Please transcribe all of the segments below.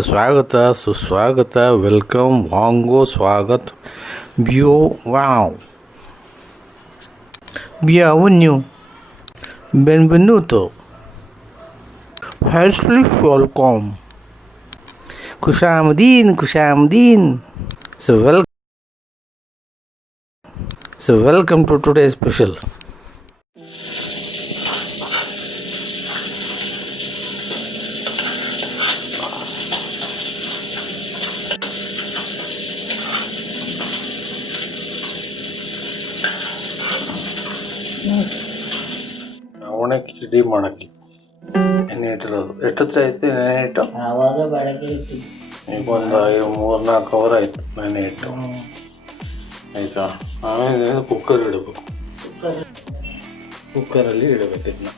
ಸ್ವಾಗತ ಸುಸ್ವಾಗತ ವೆಲ್ಕಮ್ ವಾಂಗೋ ಸ್ವಾಗತ್ ಬ್ಯೋ ವಾವ್ bienvenue benvenuto herzlich welcome kushamadin so welcome to today's special. ಅವನೇ ಕಿಚಡಿ ಮಾಡೋಕ್ಕೆ ಎಣ್ಣೆ ಇಟ್ಟಿರೋದು ಎಷ್ಟೊತ್ತು ಆಯ್ತು ನೆನೆ ಇಟ್ಟು ಆವಾಗ ಬೆಳಗ್ಗೆ ಇಟ್ಟಿದ್ದು ಈಗ ಒಂದು 3-4 ಅವರ್ ಆಯಿತು ನೆನೆ ಇಟ್ಟು ಆಯಿತಾ. ಆಮೇಲೆ ಕುಕ್ಕರ್ ಇಡಬೇಕು, ಕುಕ್ಕರಲ್ಲಿ ಇಡಬೇಕು ಇದನ್ನ.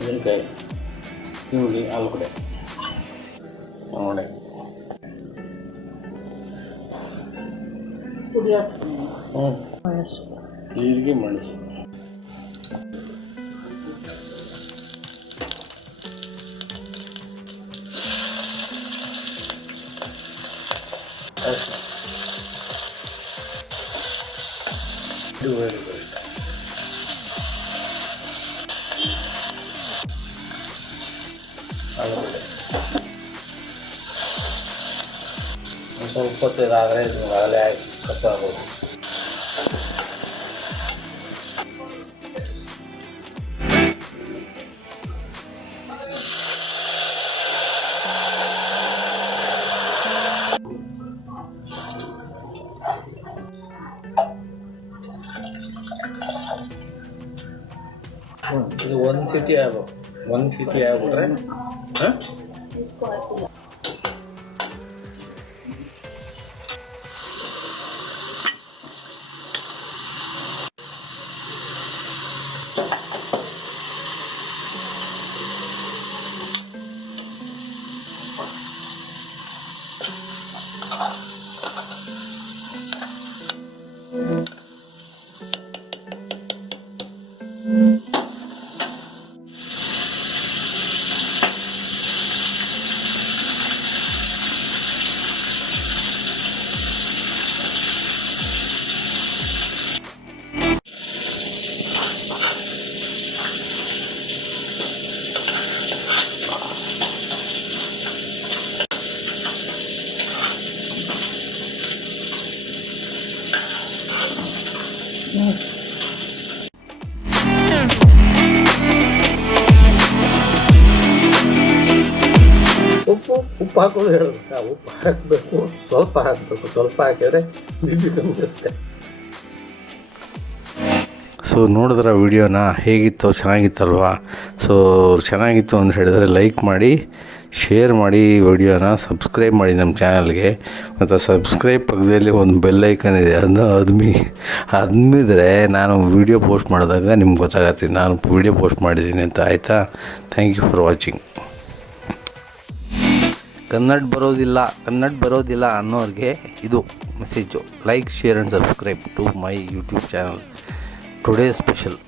ಮೆಣಸಿನ್ಕಾಯಿ, ಈರುಳ್ಳಿ, ಆಲೂಗಡ್ಡೆ ನೋಡಿ ಜೀರಿಗೆ, ಮೆಣಸು, ಆಲೂಗಡ್ಡೆ ಸ್ವಲ್ಪ ಹೊತ್ತಿದಾದರೆ ಇದು ಆಗಲೇ ಆಗಿ ಕಪ್ಪಾಗೋದು. ಇದು ಒಂದು ಸಿಟಿ ಆಗ್ಬಿಟ್ರೆ ಹಾಂ ಉಪ್ಪು ಹಾಕೋದು ಹೇಳೋದು. ಉಪ್ಪು ಹಾಕಬೇಕು, ಸ್ವಲ್ಪ ಹಾಕಬೇಕು, ಸ್ವಲ್ಪ ಹಾಕಿದರೆ ಬಿಸಿ ಕಮ್ಮಿರುತ್ತೆ. ಸೊ ನೋಡಿದ್ರೆ ವಿಡಿಯೋನ ಹೇಗಿತ್ತು, ಚೆನ್ನಾಗಿತ್ತಲ್ವಾ? ಸೊ ಚೆನ್ನಾಗಿತ್ತು ಅಂತ ಹೇಳಿದರೆ ಲೈಕ್ ಮಾಡಿ, ಶೇರ್ ಮಾಡಿ, ವಿಡಿಯೋನ ಸಬ್ಸ್ಕ್ರೈಬ್ ಮಾಡಿ ನಮ್ಮ ಚಾನಲ್ಗೆ. ಮತ್ತು ಸಬ್ಸ್ಕ್ರೈಬ್ ಪಕ್ಕದಲ್ಲಿ ಒಂದು ಬೆಲ್ ಐಕನ್ ಇದೆ, ಅದನ್ನು ಅದ್ಮಿದ್ರೆ ನಾನು ವಿಡಿಯೋ ಪೋಸ್ಟ್ ಮಾಡಿದಾಗ ನಿಮ್ಗೆ ಗೊತ್ತಾಗತ್ತೆ ನಾನು ವಿಡಿಯೋ ಪೋಸ್ಟ್ ಮಾಡಿದ್ದೀನಿ ಅಂತ. ಆಯಿತಾ? Thank you for watching. Kannada ಬರೋದಿಲ್ಲ ಅನ್ನೋರಿಗೆ ಇದು message. Like, share and subscribe to my YouTube channel. Today special.